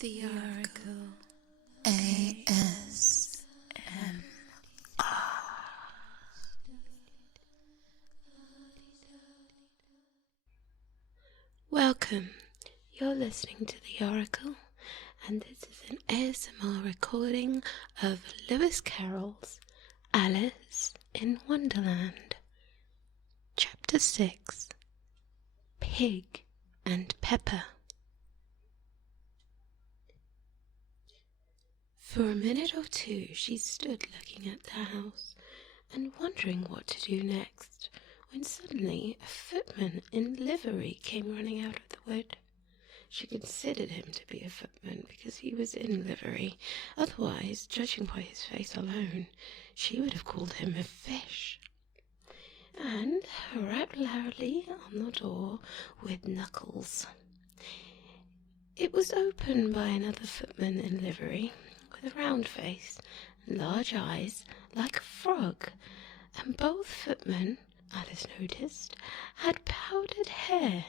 The Oracle ASMR. Welcome. You're listening to The Oracle, and this is an ASMR recording of Lewis Carroll's Alice in Wonderland. Chapter 6, Pig and Pepper. For a minute or two she stood looking at the house and wondering what to do next, when suddenly a footman in livery came running out of the wood. She considered him to be a footman because he was in livery. Otherwise, judging by his face alone, she would have called him a fish. And rap loudly on the door with knuckles. It was opened by another footman in livery, with a round face and large eyes like a frog, and both footmen, Alice noticed, had powdered hair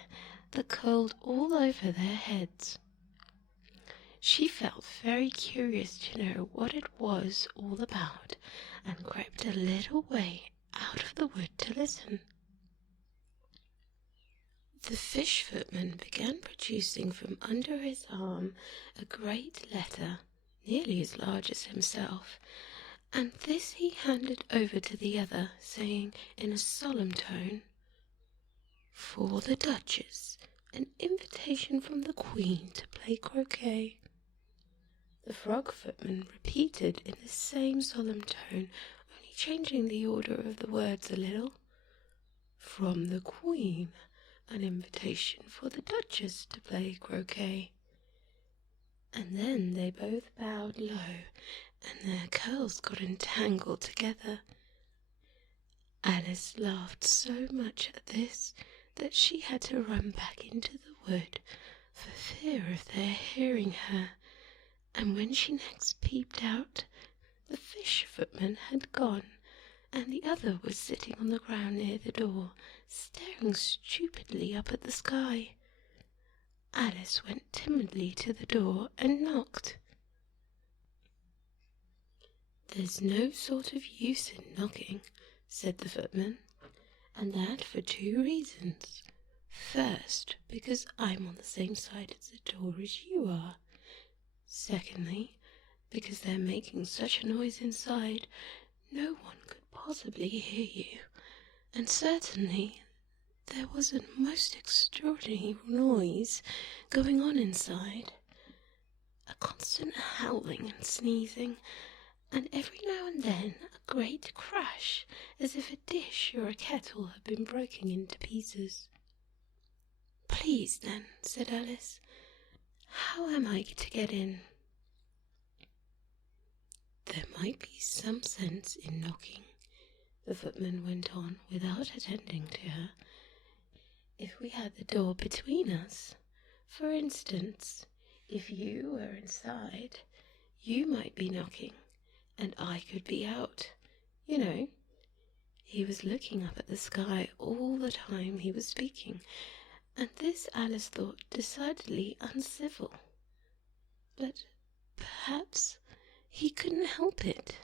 that curled all over their heads. She felt very curious to know what it was all about, and crept a little way out of the wood to listen. The fish footman began producing from under his arm a great letter, nearly as large as himself, and this he handed over to the other, saying in a solemn tone, "For the Duchess, an invitation from the Queen to play croquet." The frog footman repeated in the same solemn tone, only changing the order of the words a little, "From the Queen, an invitation for the Duchess to play croquet." And then they both bowed low, and their curls got entangled together. Alice laughed so much at this that she had to run back into the wood for fear of their hearing her, and when she next peeped out, the fish footman had gone, and the other was sitting on the ground near the door, staring stupidly up at the sky. Alice went timidly to the door and knocked. "There's no sort of use in knocking," said the footman, "and that for 2 reasons. First, because I'm on the same side of the door as you are. Secondly, because they're making such a noise inside, no one could possibly hear you. And certainly there was a most extraordinary noise going on inside, a constant howling and sneezing, and every now and then a great crash, as if a dish or a kettle had been broken into pieces." "Please, then," said Alice, "how am I to get in?" "There might be some sense in knocking," the footman went on without attending to her, "if we had the door between us. For instance, if you were inside, you might be knocking, and I could be out, you know." He was looking up at the sky all the time he was speaking, and this Alice thought decidedly uncivil. But perhaps he couldn't help it,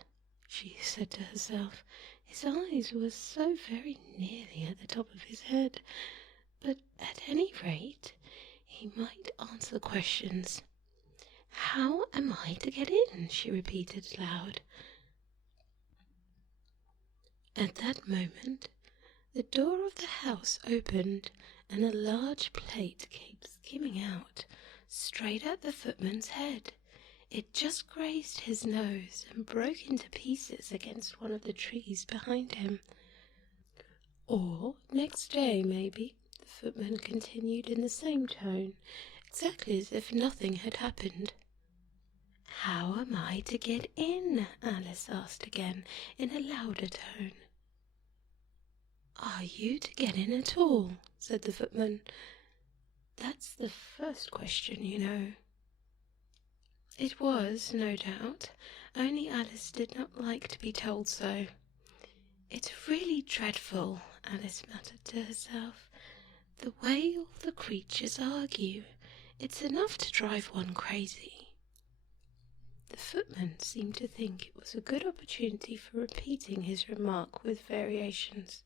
she said to herself. His eyes were so very nearly at the top of his head, but at any rate he might answer questions. "How am I to get in?" she repeated aloud. At that moment the door of the house opened, and a large plate came skimming out, straight at the footman's head. It just grazed his nose and broke into pieces against one of the trees behind him. "Or next day, maybe," the footman continued in the same tone, exactly as if nothing had happened. "How am I to get in?" Alice asked again, in a louder tone. "Are you to get in at all?" said the footman. "That's the first question, you know." It was, no doubt, only Alice did not like to be told so. "It's really dreadful," Alice muttered to herself, "the way all the creatures argue. It's enough to drive one crazy. The footman seemed to think it was a good opportunity for repeating his remark with variations.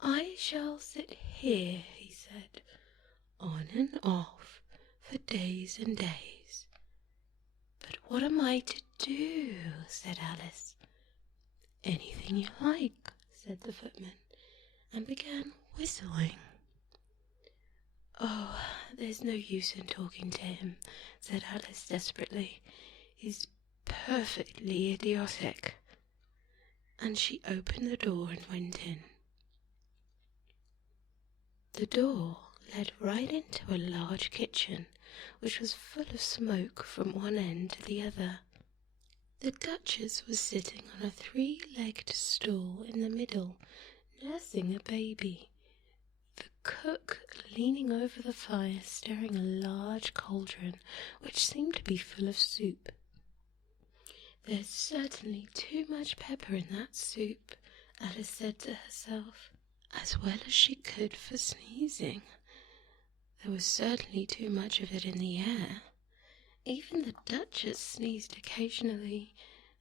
"I shall sit here," he said, "on and off, for days and days." "But what am I to do?" said Alice. "Anything you like," said the footman, and began whistling. "Oh, there's no use in talking to him," said Alice desperately. "He's perfectly idiotic." And she opened the door and went in. The door led right into a large kitchen, which was full of smoke from one end to the other. The Duchess was sitting on a 3-legged stool in the middle, nursing a baby. The cook leaning over the fire, stirring a large cauldron, which seemed to be full of soup. "There's certainly too much pepper in that soup," Alice said to herself, as well as she could for sneezing. There was certainly too much of it in the air. Even the Duchess sneezed occasionally,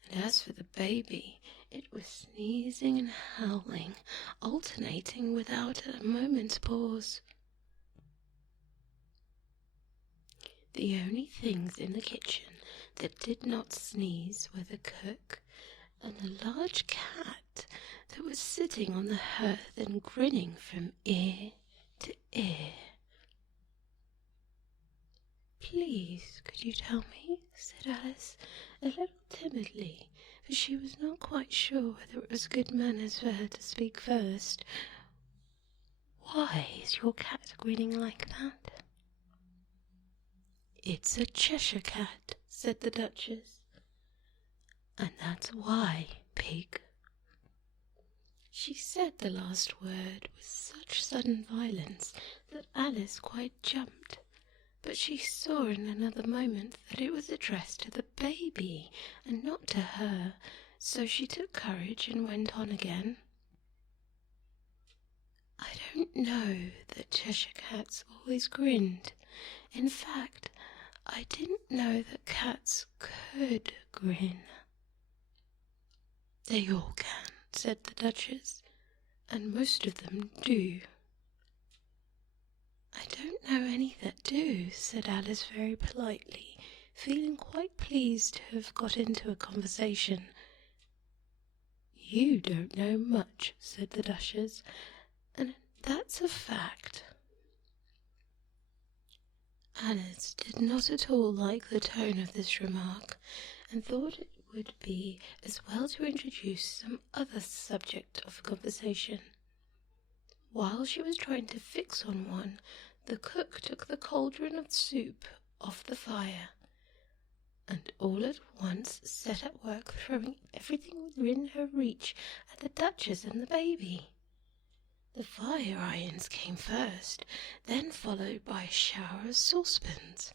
and as for the baby, it was sneezing and howling, alternating without a moment's pause. The only things in the kitchen that did not sneeze were the cook and a large cat that was sitting on the hearth and grinning from ear to ear. "Please, could you tell me?" said Alice, a little timidly, for she was not quite sure whether it was good manners for her to speak first. "Why is your cat grinning like that?" "It's a Cheshire cat," said the Duchess. "And that's why, pig." She said the last word with such sudden violence that Alice quite jumped, but she saw in another moment that it was addressed to the baby and not to her, so she took courage and went on again. "I don't know that Cheshire cats always grinned. In fact, I didn't know that cats could grin." "They all can," said the Duchess, "and most of them do." "I don't know any that do," said Alice very politely, feeling quite pleased to have got into a conversation. "You don't know much," said the Duchess, "and that's a fact." Alice did not at all like the tone of this remark, and thought it would be as well to introduce some other subject of conversation. While she was trying to fix on one, the cook took the cauldron of soup off the fire, and all at once set at work throwing everything within her reach at the Duchess and the baby. The fire irons came first, then followed by a shower of saucepans,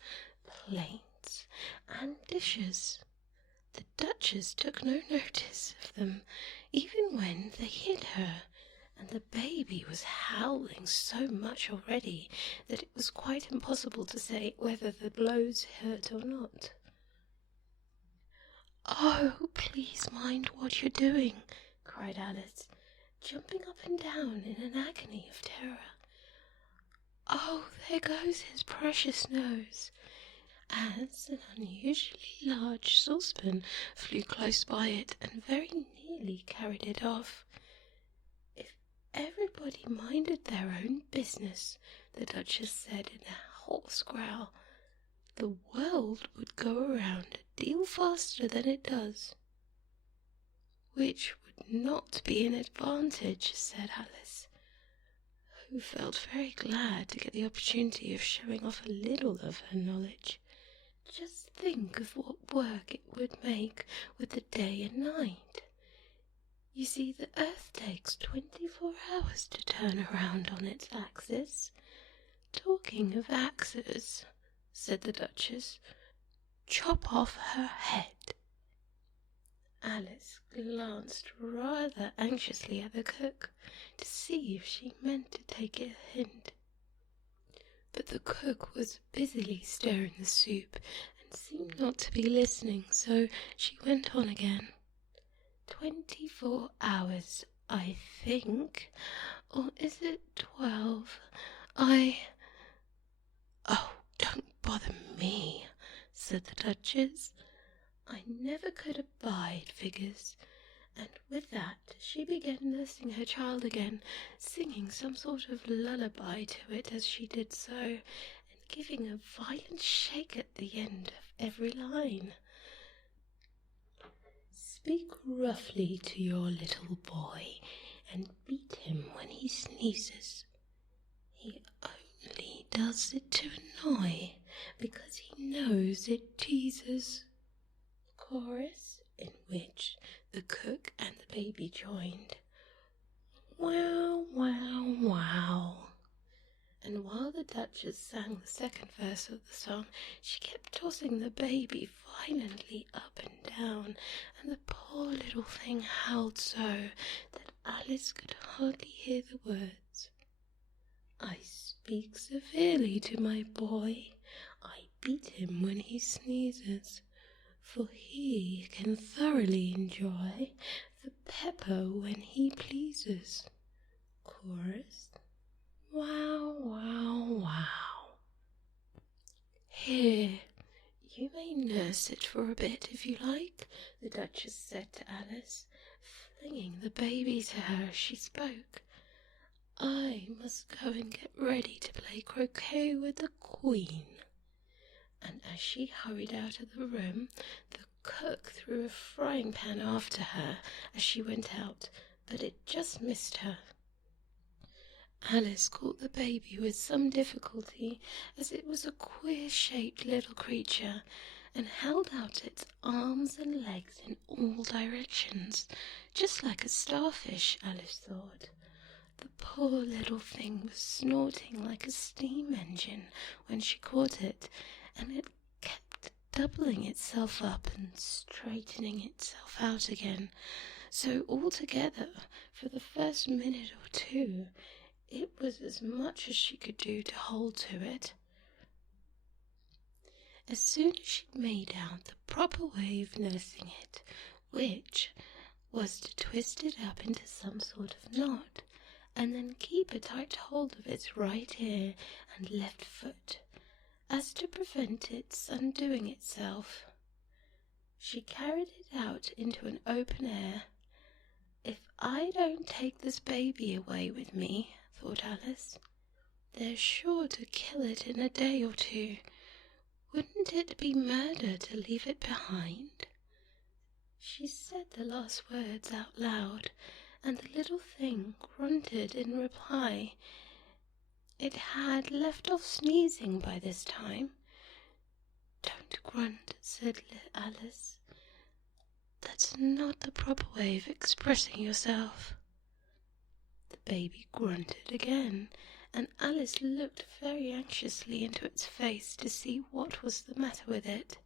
plates, and dishes. The Duchess took no notice of them, even when they hit her, and the baby was howling so much already that it was quite impossible to say whether the blows hurt or not. "Oh, please mind what you're doing," cried Alice, jumping up and down in an agony of terror. "Oh, there goes his precious nose," as an unusually large saucepan flew close by it and very nearly carried it off. "If everybody minded their own business," the Duchess said in a hoarse growl, "the world would go around a deal faster than it does." "Which would not be an advantage," said Alice, who felt very glad to get the opportunity of showing off a little of her knowledge. "Just think of what work it would make with the day and night. You see, the earth takes 24 hours to turn around on its axis." "Talking of axes," said the Duchess, "chop off her head." Alice glanced rather anxiously at the cook to see if she meant to take a hint. But the cook was busily stirring the soup, and seemed not to be listening, so she went on again. 24 hours, I think, or is it 12? Oh, don't bother me, said the Duchess. I never could abide figures. And with that she began nursing her child again, singing some sort of lullaby to it as she did so, and giving a violent shake at the end of every line. Speak roughly to your little boy, and beat him when he sneezes. He only does it to annoy, because he knows it teases. Chorus, in which the cook and the baby joined. Wow, wow, wow. And while the Duchess sang the second verse of the song, she kept tossing the baby violently up and down, and the poor little thing howled so that Alice could hardly hear the words. I speak severely to my boy, I beat him when he sneezes, for he can thoroughly enjoy the pepper when he pleases. Chorus. Wow, wow, wow. Here, you may nurse it for a bit if you like, the Duchess said to Alice, flinging the baby to her as she spoke. I must go and get ready to play croquet with the Queen. And as she hurried out of the room, the cook threw a frying pan after her as she went out, but it just missed her. Alice caught the baby with some difficulty, as it was a queer-shaped little creature, and held out its arms and legs in all directions, just like a starfish, Alice thought. The poor little thing was snorting like a steam engine when she caught it, and it kept doubling itself up and straightening itself out again. So altogether, for the first minute or two, it was as much as she could do to hold to it. As soon as she made out the proper way of nursing it, which was to twist it up into some sort of knot, and then keep a tight hold of its right ear and left foot, as to prevent its undoing itself, she carried it out into an open air. If I don't take this baby away with me, thought Alice, they're sure to kill it in a day or two. Wouldn't it be murder to leave it behind? She said the last words out loud, and the little thing grunted in reply. It had left off sneezing by this time. Don't grunt, said Alice. That's not the proper way of expressing yourself. The baby grunted again, and Alice looked very anxiously into its face to see what was the matter with it.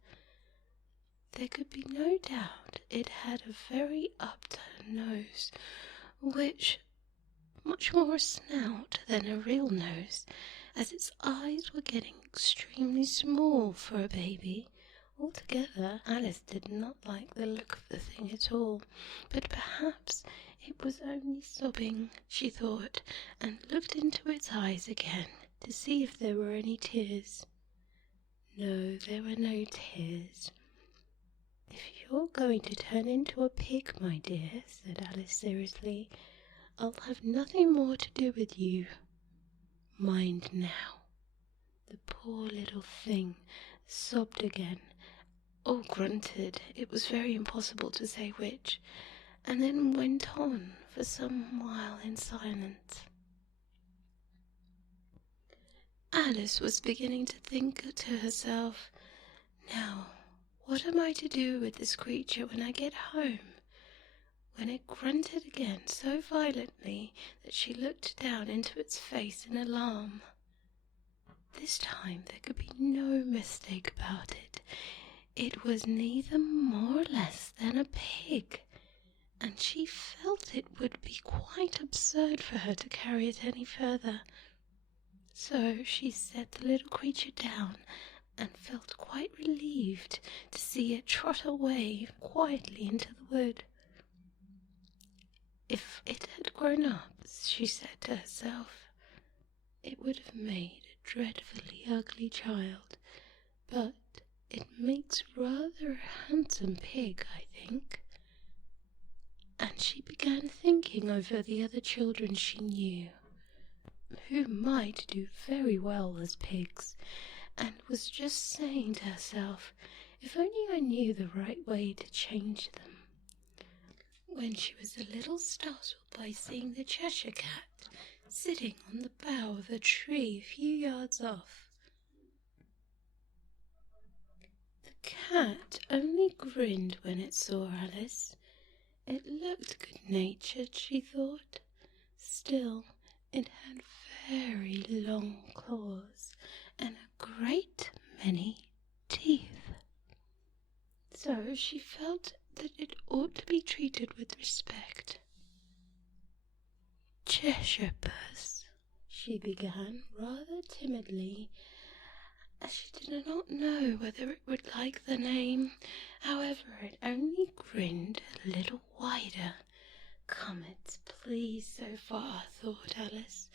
There could be no doubt it had a very upturned nose, which much more a snout than a real nose, as its eyes were getting extremely small for a baby. Altogether, Alice did not like the look of the thing at all, but perhaps it was only sobbing, she thought, and looked into its eyes again to see if there were any tears. No, there were no tears. If you're going to turn into a pig, my dear, said Alice seriously, I'll have nothing more to do with you. Mind now. The poor little thing sobbed again, or grunted, it was very impossible to say which, and then went on for some while in silence. Alice was beginning to think to herself, now, what am I to do with this creature when I get home? When it grunted again so violently that she looked down into its face in alarm. This time there could be no mistake about it. It was neither more or less than a pig, and she felt it would be quite absurd for her to carry it any further. So she set the little creature down and felt quite relieved to see it trot away quietly into the wood. If it had grown up, she said to herself, it would have made a dreadfully ugly child, but it makes rather a handsome pig, I think. And she began thinking over the other children she knew, who might do very well as pigs, and was just saying to herself, if only I knew the right way to change them, when she was a little startled by seeing the Cheshire Cat sitting on the bough of a tree a few yards off. The cat only grinned when it saw Alice. It looked good-natured, she thought. Still, it had very long claws and a great many teeth. So she felt that it ought to be treated with respect. Cheshire Puss, she began rather timidly, as she did not know whether it would like the name. However, it only grinned a little wider. Come, it's pleased so far, thought Alice,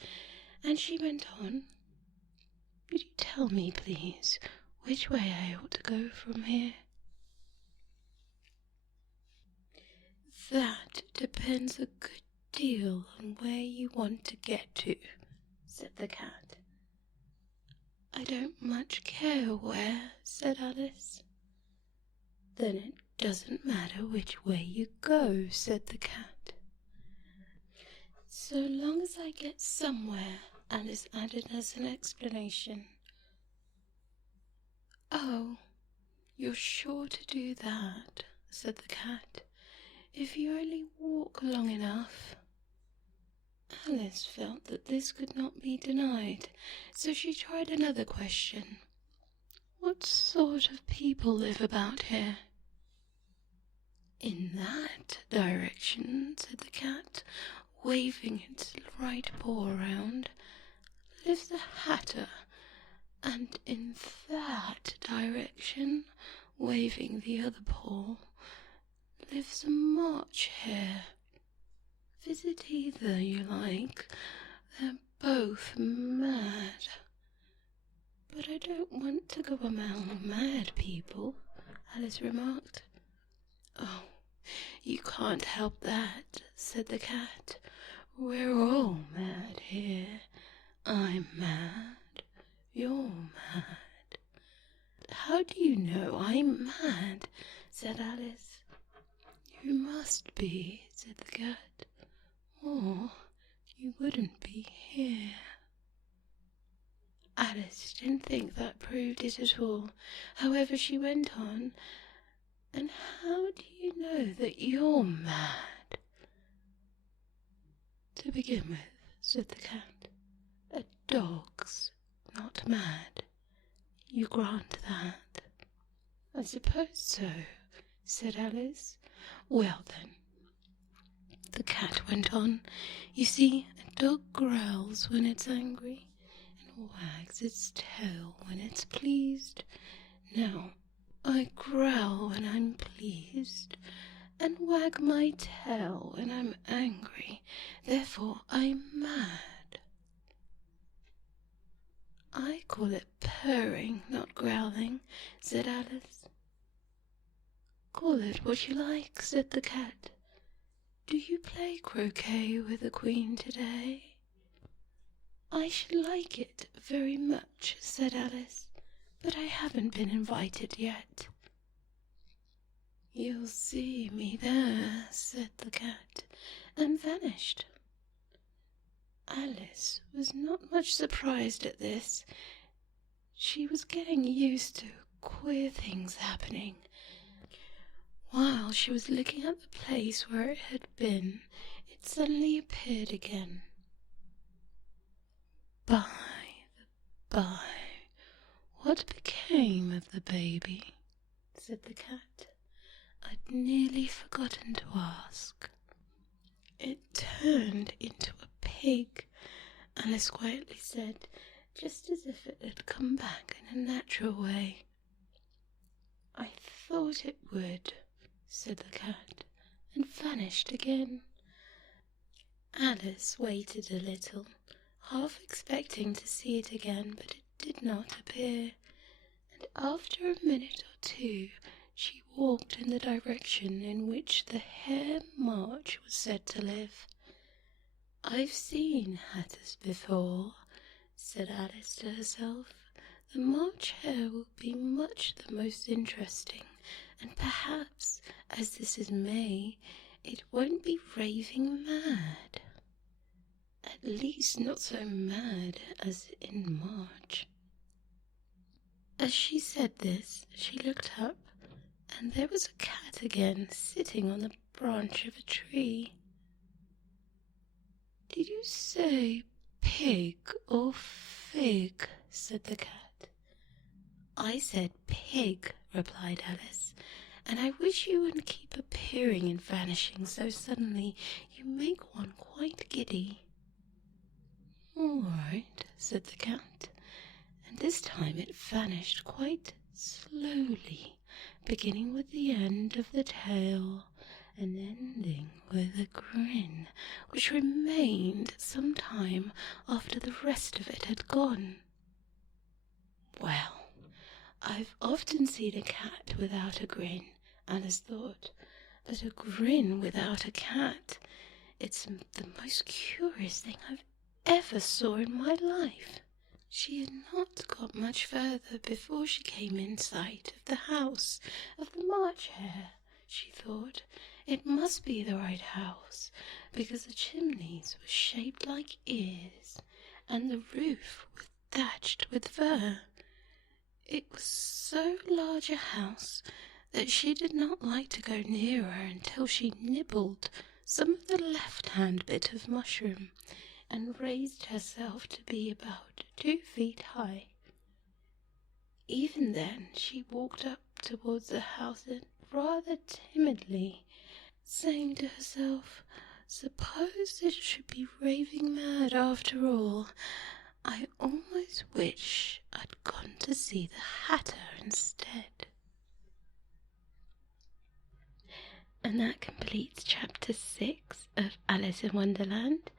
and she went on. Could you tell me, please, which way I ought to go from here? That depends a good deal on where you want to get to, said the cat. I don't much care where, said Alice. Then it doesn't matter which way you go, said the cat. So long as I get somewhere, Alice added as an explanation. Oh, you're sure to do that, said the cat, if you only walk long enough. Alice felt that this could not be denied, so she tried another question. What sort of people live about here? In that direction, said the cat, waving its right paw around, lives the Hatter, and in that direction, waving the other paw, lives a March Hare. Visit either you like, they're both mad. But I don't want to go among mad people, Alice remarked. Oh, you can't help that, said the cat. We're all mad here. I'm mad. You're mad. How do you know I'm mad? Said Alice. You must be, said the cat, or you wouldn't be here. Alice didn't think that proved it at all. However, she went on. And how do you know that you're mad? To begin with, said the cat, a dog's not mad. You grant that? I suppose so, said Alice. Well then, the cat went on, you see, a dog growls when it's angry and wags its tail when it's pleased. Now, I growl when I'm pleased and wag my tail when I'm angry, therefore I'm mad. I call it purring, not growling, said Alice. Call it what you like, said the cat. Do you play croquet with the Queen today? I should like it very much, said Alice, but I haven't been invited yet. You'll see me there, said the cat, and vanished. Alice was not much surprised at this. She was getting used to queer things happening. While she was looking at the place where it had been, it suddenly appeared again. By the by, what became of the baby? Said the cat. I'd nearly forgotten to ask. It turned into a pig, Alice quietly said. just as if it had come back in a natural way. "I thought it would," said the cat, and vanished again. Alice waited a little, half expecting to see it again, but it did not appear, and after a minute or two she walked in the direction in which the 𝗦𝗢𝗖𝗜𝗥𝗧 was said to live. "I've seen hatters before," said Alice to herself. "The March Hare will be much the most interesting, and perhaps, as this is May, it won't be raving mad. At least not so mad as in March." As she said this, she looked up, and there was a cat again sitting on the branch of a tree. "Did you say pig or fig?" said the cat. "I said pig," replied Alice, "and I wish you wouldn't keep appearing and vanishing so suddenly. You make one quite giddy." "All right," said the cat, and this time it vanished quite slowly, beginning with the end of the tail and ending with a grin, which remained some time after the rest of it had gone. "Well, I've often seen a cat without a grin," Alice thought, "but a grin without a cat, it's the most curious thing I've ever saw in my life." She had not got much further before she came in sight of the house of the March Hare. She thought it must be the right house, because the chimneys were shaped like ears, and the roof was thatched with fur. It was so large a house that she did not like to go nearer until she nibbled some of the left-hand bit of mushroom, and raised herself to be about 2 feet high. Even then she walked up towards the house rather timidly, saying to herself, "Suppose it should be raving mad after all. I almost wish I'd gone to see the Hatter instead." And that completes chapter 6 of Alice in Wonderland.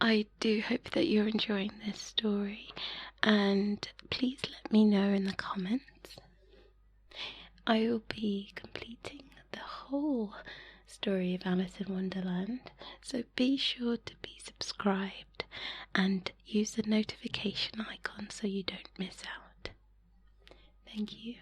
I do hope that you're enjoying this story, and please let me know in the comments. I will be completing the whole story of Alice in Wonderland, so be sure to be subscribed and use the notification icon so you don't miss out. Thank you.